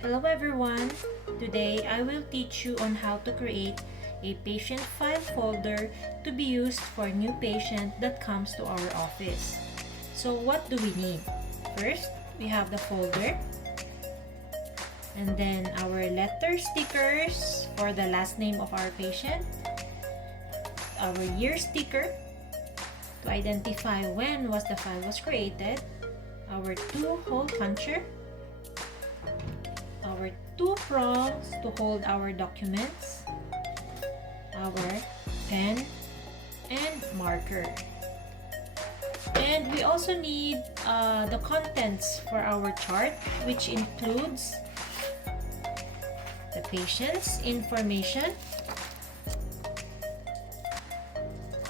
Hello everyone! Today I will teach you on how to create a patient file folder to be used for new patient that comes to our office. So what do we need? First, we have the folder, and then our letter stickers for the last name of our patient, our year sticker to identify when was the file was created, our 2-hole puncher, our 2 prongs to hold our documents, our pen and marker. And we also need the contents for our chart, which includes the patient's information,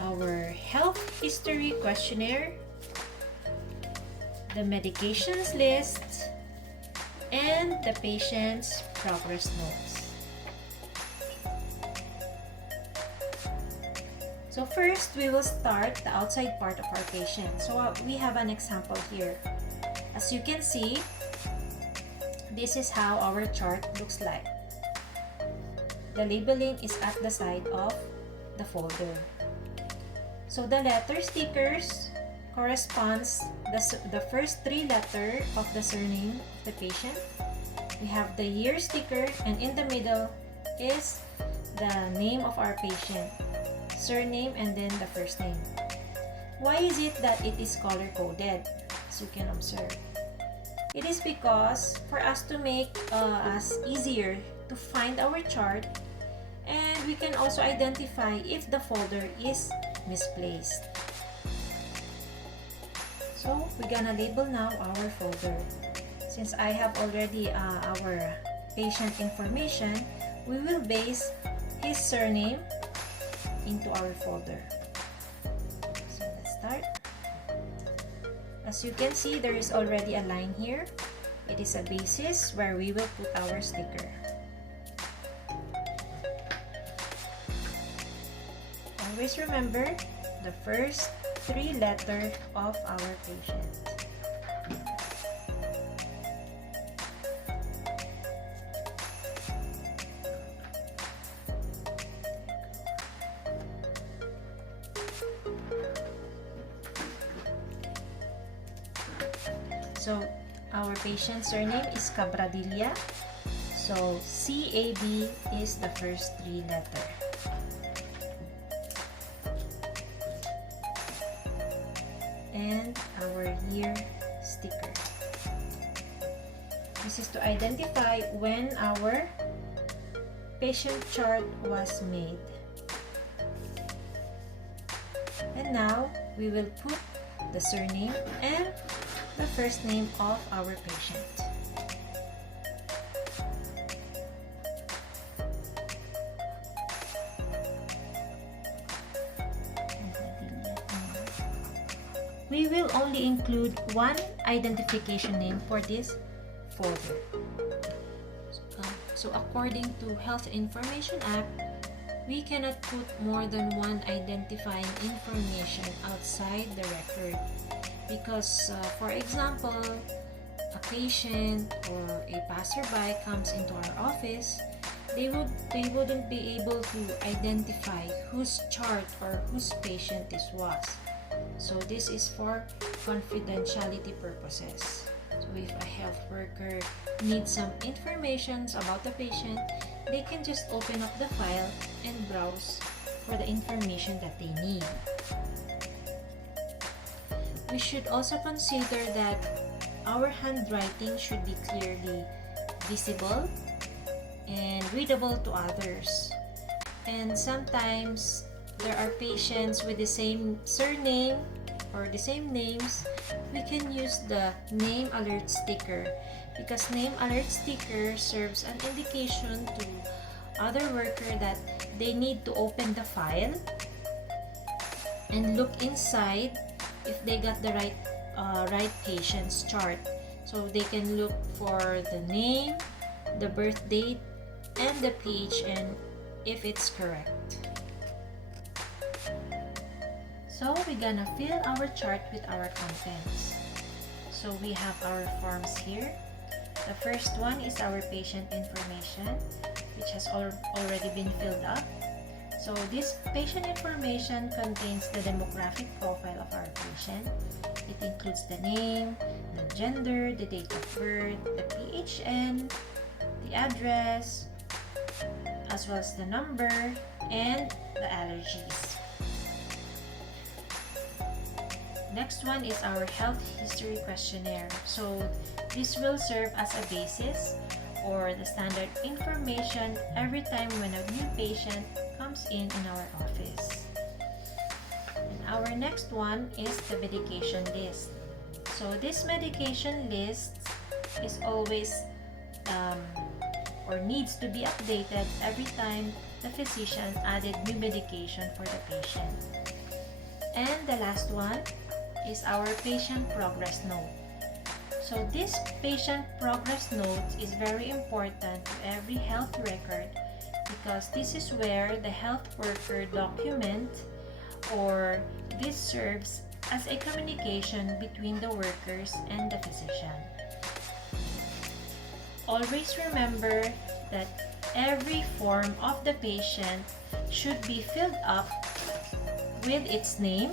our health history questionnaire, the medications list, and the patient's progress notes. So first, we will start the outside part of our patient. So we have an example here. As you can see, this is how our chart looks like. The labeling is at the side of the folder. So the letter stickers corresponds the first 3 letters of the surname of the patient. We have the year sticker, and in the middle is the name of our patient, surname, and then the first name. Why is it that it is color coded? As you can observe, it is because for us to make us easier to find our chart, and we can also identify if the folder is misplaced. So we're gonna label now our folder. Since I have already our patient information, we will base his surname into our folder. So let's start. As you can see, there is already a line here. It is a basis where we will put our sticker. Always remember the first 3 letters of our patient. So our patient's surname is Cabradilla. So CAB is the first 3 letters. And our year sticker. This is to identify when our patient chart was made. And now we will put the surname and the first name of our patient. We will only include one identification name for this folder. So according to Health Information Act, we cannot put more than one identifying information outside the record because, for example, a patient or a passerby comes into our office, they wouldn't be able to identify whose chart or whose patient this was. So this is for confidentiality purposes. So if a health worker needs some information about the patient, they can just open up the file and browse for the information that they need. We should also consider that our handwriting should be clearly visible and readable to others. And sometimes there are patients with the same surname or the same names. We can use the name alert sticker because name alert sticker serves an indication to other worker that they need to open the file and look inside if they got the right patient's chart. So they can look for the name, the birth date, and the page, and if it's correct. So we're gonna fill our chart with our contents. So we have our forms here. The first one is our patient information, which has already been filled up. So this patient information contains the demographic profile of our patient. It includes the name, the gender, the date of birth, the PHN, the address, as well as the number, and the allergies. Next one is our health history questionnaire. So this will serve as a basis or the standard information every time when a new patient comes in our office. And our next one is the medication list. So this medication list is always or needs to be updated every time the physician added new medication for the patient. And the last one is our patient progress note. So this patient progress note is very important to every health record because this is where the health worker document, or this serves as a communication between the workers and the physician. Always remember that every form of the patient should be filled up with its name,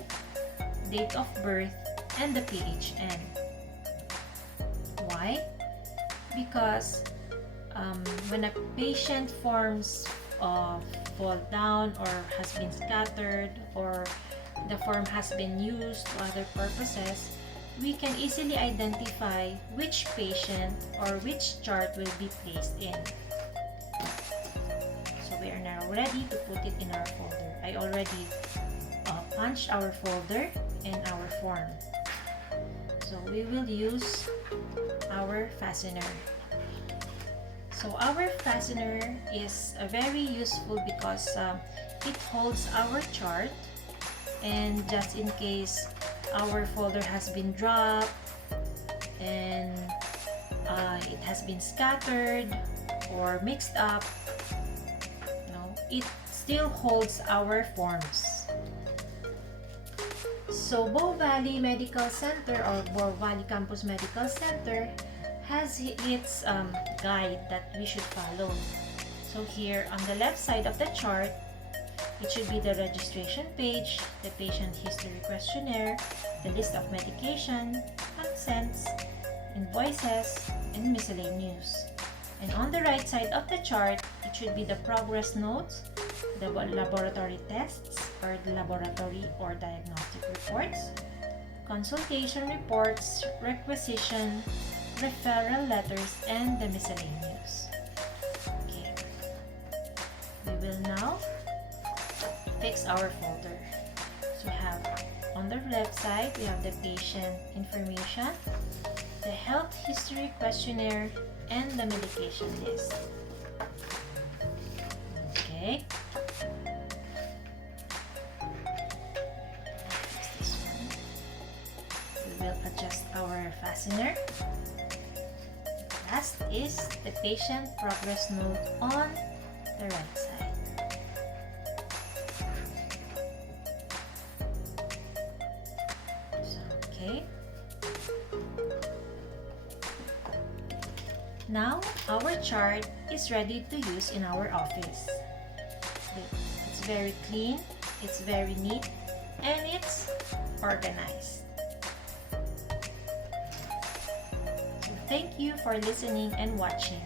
date of birth, and the PHN. Why? Because when a patient forms fall down or has been scattered, or the form has been used to other purposes, we can easily identify which patient or which chart will be placed in. So we are now ready to put it in our folder. I already punched our folder and our form. So we will use our fastener. So our fastener is very useful because it holds our chart, and just in case our folder has been dropped and it has been scattered or mixed up, it still holds our forms. So Bow Valley Medical Center or Bow Valley Campus Medical Center has its guide that we should follow. So here on the left side of the chart, it should be the registration page, the patient history questionnaire, the list of medication, consents, invoices, and miscellaneous. And on the right side of the chart, it should be the progress notes, the laboratory tests or the laboratory or diagnostic reports, consultation reports, requisition, referral letters, and the miscellaneous. Okay. We will now fix our folder. So we have on the left side, we have the patient information, the health history questionnaire, and the medication list. Okay. Fix this one. We will adjust our fastener. Last is the patient progress note on the right side. Okay. Now, our chart is ready to use in our office. It's very clean, it's very neat, and it's organized. So thank you for listening and watching.